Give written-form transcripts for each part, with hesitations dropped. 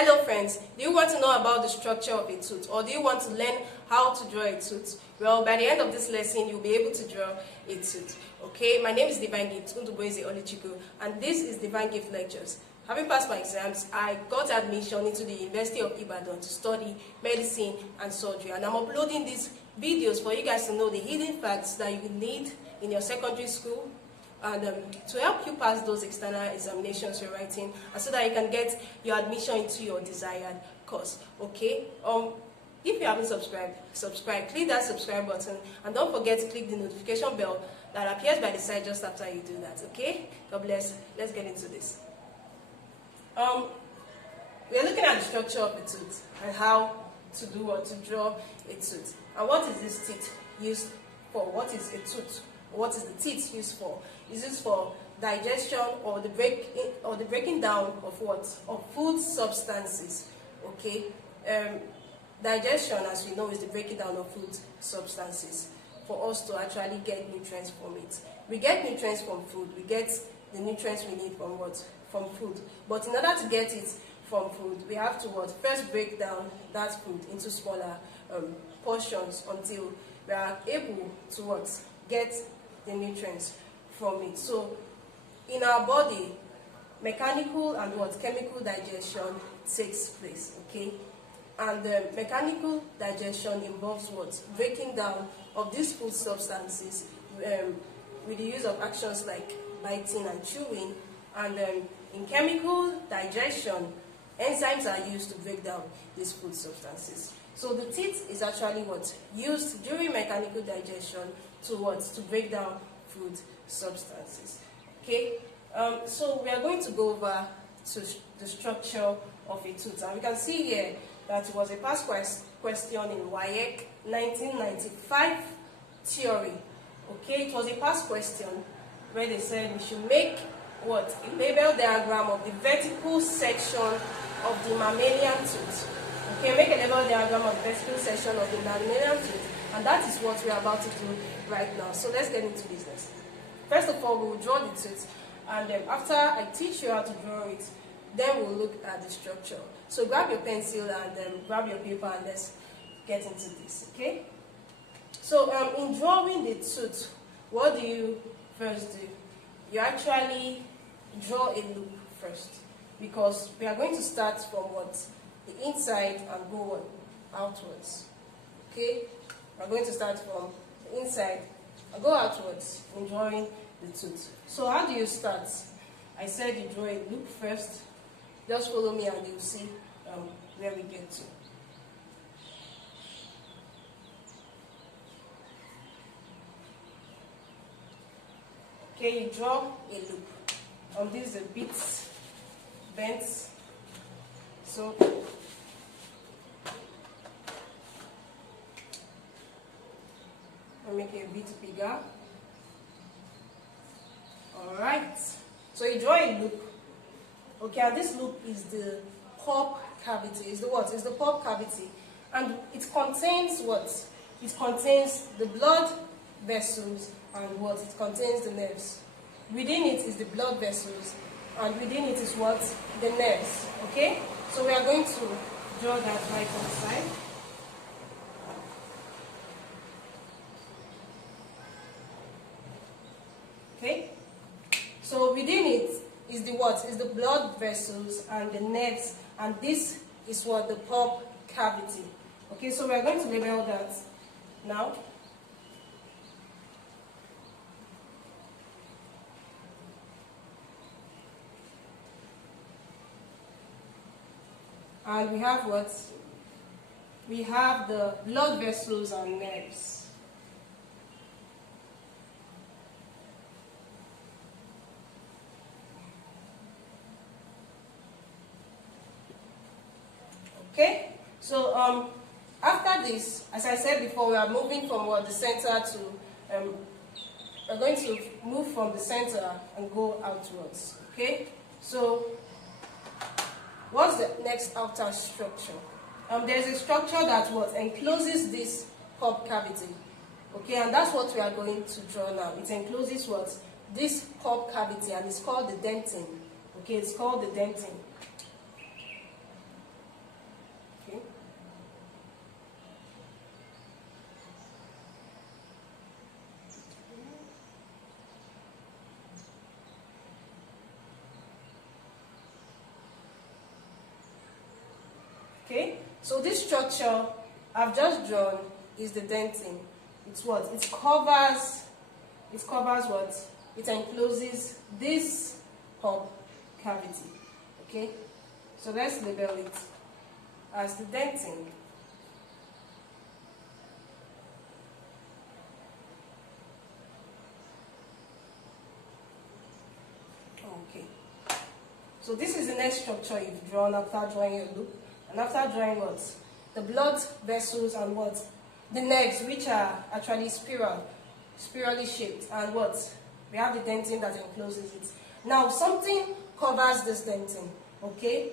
Hello friends, do you want to know about the structure of a tooth, or do you want to learn how to draw a tooth? Well, by the end of this lesson, you'll be able to draw a tooth. Okay, my name is Divine Gift Unduboeze Olichiko, and this is Divine Gift Lectures. Having passed my exams, I got admission into the University of Ibadan to study medicine and surgery, and I'm uploading these videos for you guys to know the hidden facts that you need in your secondary school, and to help you pass those external examinations you're writing, and so that you can get your admission into your desired course. Okay, if you haven't subscribe, click that subscribe button, and don't forget to click the notification bell that appears by the side just after you do that. Okay, God bless. Let's get into this. We're looking at the structure of a tooth and how to do or to draw a tooth. And what is this teeth used for? What is a tooth? What is the teeth used for? Is it for digestion or the breaking down of what? Of food substances. Okay. Digestion, as we know, is the breaking down of food substances for us to actually get nutrients from it. We get nutrients from food. We get the nutrients we need from what? From food. But in order to get it from food, we have to what? First break down that food into smaller portions until we are able to what? Get the nutrients from it. So in our body, mechanical and what? Chemical digestion takes place. Okay. And mechanical digestion involves what? Breaking down of these food substances with the use of actions like biting and chewing. And in chemical digestion, enzymes are used to break down these food substances. So the teeth is actually what? Used during mechanical digestion to what? To break down food substances. Okay, so we are going to go over to the structure of a tooth. And we can see here that it was a past question in WAEC 1995 theory. Okay, it was a past question where they said we should make what? A label diagram of the vertical section of the mammalian tooth. Okay, make a label diagram of the vertical section of the mammalian tooth, and that is what we are about to do right now. So let's get into business. First of all, we will draw the tooth, and after I teach you how to draw it, then we'll look at the structure. So grab your pencil and grab your paper, and let's get into this. Okay. So in drawing the tooth, what do you first do? You actually draw a loop first, because we are going to start from what? The inside and go outwards. Okay? We are going to start from the inside and go outwards in drawing the tooth. So how do you start? I said you draw a loop first. Just follow me and you'll see where we get to. Okay, you draw a loop. This is a bit bent, so I'll make it a bit bigger. Alright, so you draw a loop. Okay, and this loop is the pulp cavity. Is the what? Is the pulp cavity, and it contains what? It contains the blood vessels and what? It contains the nerves. Within it is the blood vessels, and within it is what? The nerves. Okay? So we are going to draw that right on the side. Okay? So within it is the what? Is the blood vessels and the nerves, and this is what? The pulp cavity. Okay, so we are going to label that now. And we have what? We have the blood vessels and nerves. Okay? So after this, as I said before, we are moving from what? The center to, we're going to move from the center and go outwards. Okay? So what's the next outer structure? There's a structure that what? Encloses this pulp cavity. Okay, and that's what we are going to draw now. It encloses what? This pulp cavity, and it's called the dentin. Okay, it's called the dentin. Okay, so this structure I've just drawn is the dentin. It's what? It covers what? It encloses this pulp cavity. Okay, so let's label it as the dentin. Okay, so this is the next structure you've drawn after drawing your loop, and after drawing what? The blood vessels and what? The nerves, which are actually spirally shaped, and what? We have the dentin that encloses it. Now something covers this dentin, okay?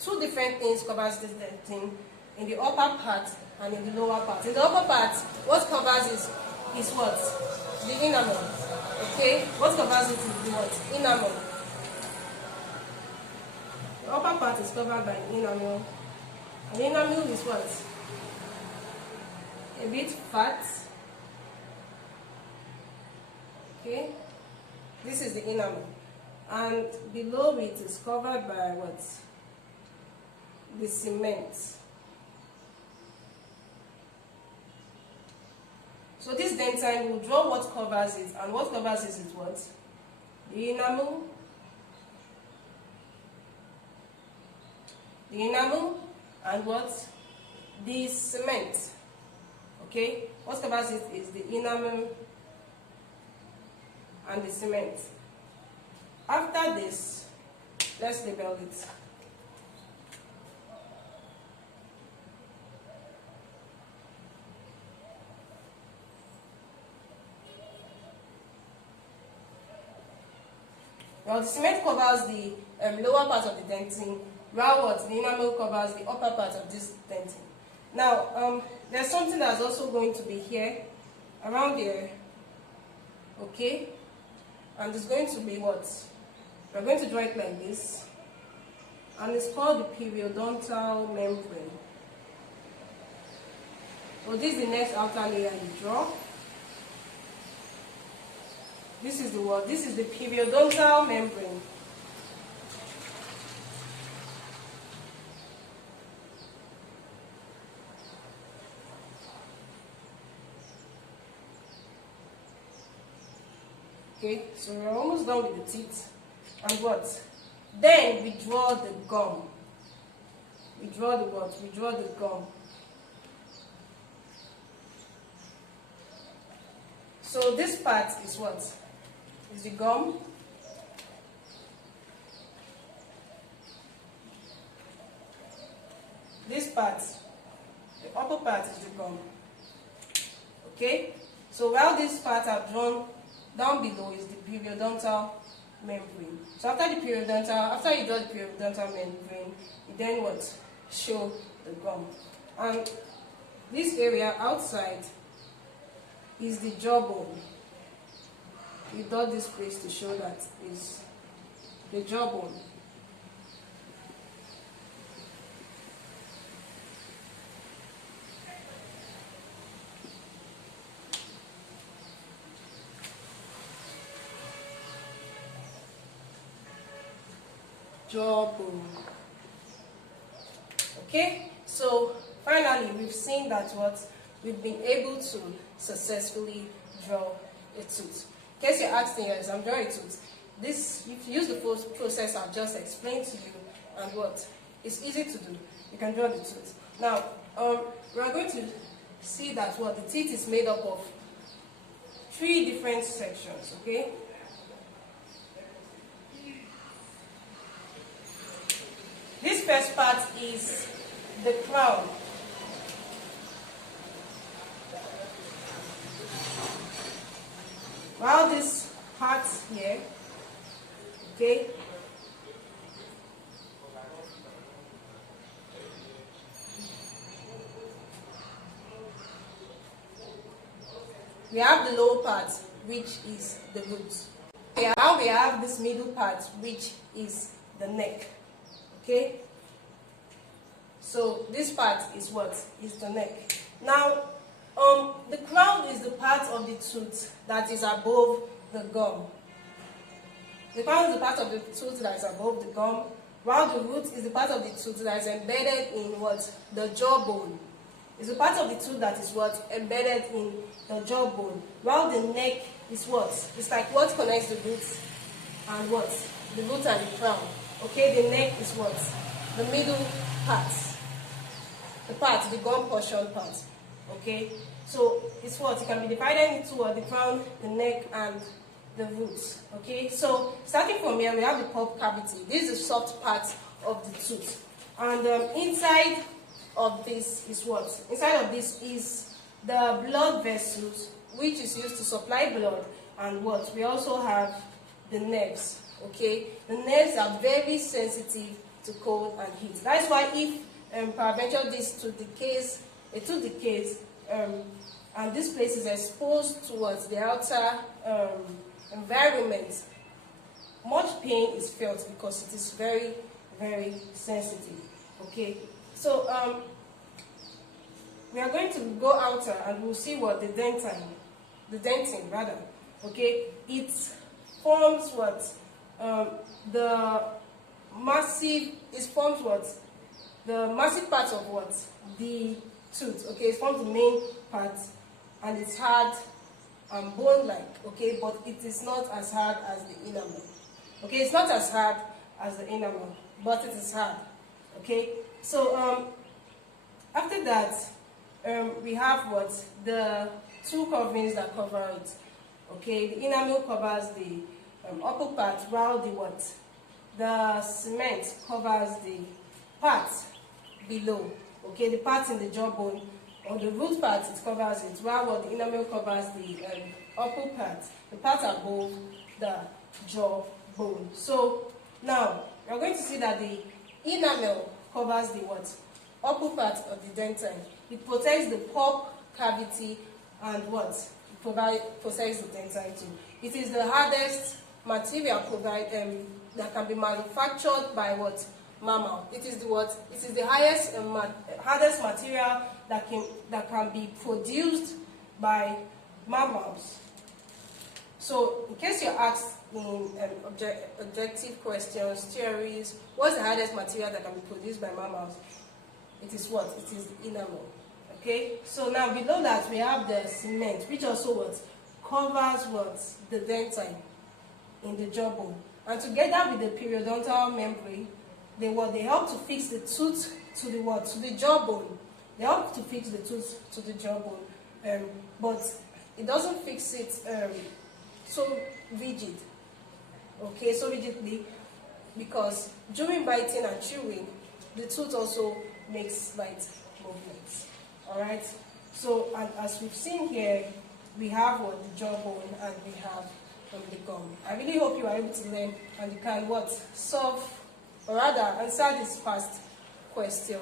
Two different things covers this dentin, in the upper part and in the lower part. In the upper part, what covers is what? The enamel, okay? What covers it is the what? Enamel. The upper part is covered by enamel. And the enamel is what? A bit fat. Okay? This is the enamel. And below it is covered by what? The cement. So this dentin will draw what covers it, and what covers it is what? The enamel. The enamel and what? The cement. Okay? What covers it is the enamel and the cement. After this, let's label it. Well, the cement covers the lower part of the dentin, while what? The enamel covers the upper part of this dentin. Now, there's something that's also going to be here, around here, okay? And it's going to be what? We're going to draw it like this, and it's called the periodontal membrane. So this is the next outer layer you draw. This is the what? This is the periodontal membrane. Okay, so we're almost done with the teeth. And what? Then we draw the gum. We draw the what? We draw the gum. So this part is what? Is the gum. This part, the upper part is the gum. Okay? So while this part are drawn, down below is the periodontal membrane. So after you draw the periodontal membrane, you then what? Show the gum. And this area outside is the jawbone. We dot this place to show that is the jawbone. Jawbone. Okay, so finally we've seen that what we've been able to successfully draw a tooth. In case you're asking your exam, draw a tooth. This, if you use the process I've just explained to you, and what? It's easy to do. You can draw the tooth. Now, we're going to see that what the teeth is made up of 3 different sections, okay? This first part is the crown. While this part here, okay, we have the lower part, which is the roots. Okay, now we have this middle part, which is the neck. Okay, so this part is what? Is the neck. Now, the crown is the part of the tooth that is above the gum. The crown is the part of the tooth that is above the gum, while the root is the part of the tooth that is embedded in what? The jawbone. It's a part of the tooth that is what? Embedded in the jawbone. While the neck is what? It's like what connects the roots and what? The root and the crown. Okay, the neck is what? The middle part. The gum portion part. Okay, so it's what? It can be divided into what? The crown, the neck, and the roots. Okay, so starting from here, we have the pulp cavity. This is the soft part of the tooth. And inside of this is what? Inside of this is the blood vessels, which is used to supply blood, and what? We also have the nerves. Okay, the nerves are very sensitive to cold and heat. That's why if peradventure this tooth decays, and this place is exposed towards the outer environment, much pain is felt because it is very, very sensitive. Okay, so we are going to go outer and we'll see what the dentin rather. Okay, it forms what? The massive part of what? The tooth. Okay, it forms the main part, and it's hard and bone-like. Okay, but it is not as hard as the enamel. Okay, it's not as hard as the enamel, but it is hard. Okay, so after that, we have what? The two coverings that cover it. Okay, the enamel covers the upper part, while the cement covers the part below. Okay, the part in the jawbone, or the root part, it covers it, while the enamel covers the upper part, the part above the jawbone. So now we are going to see that the enamel covers the what? Upper part of the dentin. It protects the pulp cavity and what? It protects the dentin too. It is the hardest material that can be manufactured by what? Mammal. It is the what? It is the hardest material that can be produced by mammals. So, in case you're asked in objective questions, theories, what's the hardest material that can be produced by mammals? It is what? It is the enamel. Okay. So now below that we have the cement, which also what? Covers what? The dentin in the jawbone, and together with the periodontal membrane, they help to fix the tooth to the what? To the jawbone. They help to fix the tooth to the jawbone, but it doesn't fix it so rigid. Okay, so rigidly, because during biting and chewing, the tooth also makes slight movements. All right. So, and as we've seen here, we have what? The jawbone, and we have the gum. I really hope you are able to learn and you can what? Solve, or rather answer this past question,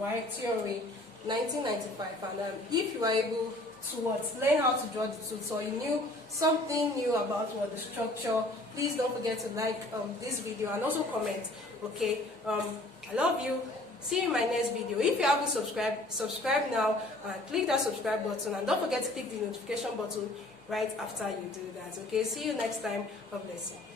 WAEC theory 1995. And if you are able to what? Learn how to draw the tooth, or you knew something new about what? The structure, please don't forget to like this video and also comment. Okay, I love you. See you in my next video. If you haven't subscribed, subscribe now and click that subscribe button, and don't forget to click the notification button right after you do that. Okay, see you next time. God bless you.